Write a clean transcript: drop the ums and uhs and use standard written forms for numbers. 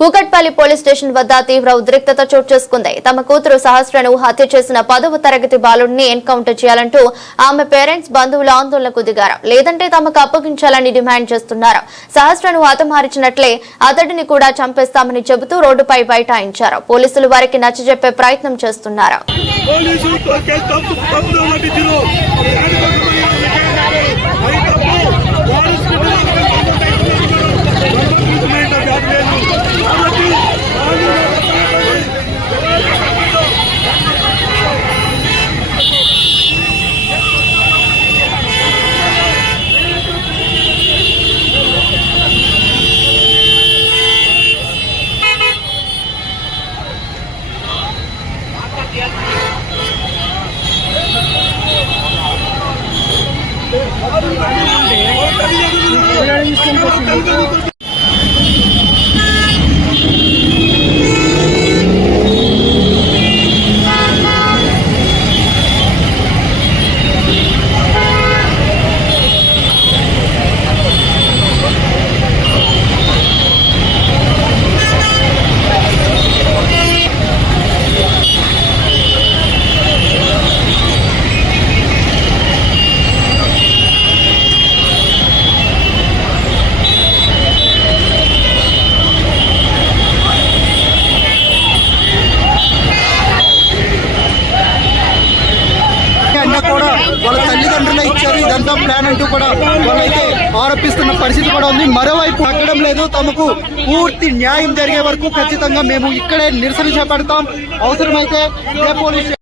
Kukatpally police station వద్ద తీవ్ర ఉద్రిక్తత చోటు చేసుకుంది. తమ కూతురు సహస్రను హత్య చేసిన 10వ తరగతి బాలుడిని ఎన్కౌంటర్ చేయాలంటూ ఆమె పేరెంట్స్ బంధువులు ఆందోళనకు దిగారు. లేదంటే తమకు అప్పగించాలని డిమాండ్ చేస్తున్నారు. సహస్రను హతమార్చినట్లే అతడిని కూడా చంపేస్తామని చెబుతూ రోడ్డుపై బైఠాయించారు. పోలీసులు వారికి నచ్చజెప్పే ప్రయత్నం చేస్తున్నారు. వాళ్ళ తల్లిదండ్రులే ఇచ్చారు ఇదంతా ప్లాన్ అంటూ కూడా వాళ్ళైతే ఆరోపిస్తున్న పరిస్థితి కూడా ఉంది. మరోవైపు తగ్గడం లేదు. తమకు పూర్తి న్యాయం జరిగే వరకు ఖచ్చితంగా మేము ఇక్కడే నిరసన చేపడతాం. అవసరమైతే ఇదే పోలీస్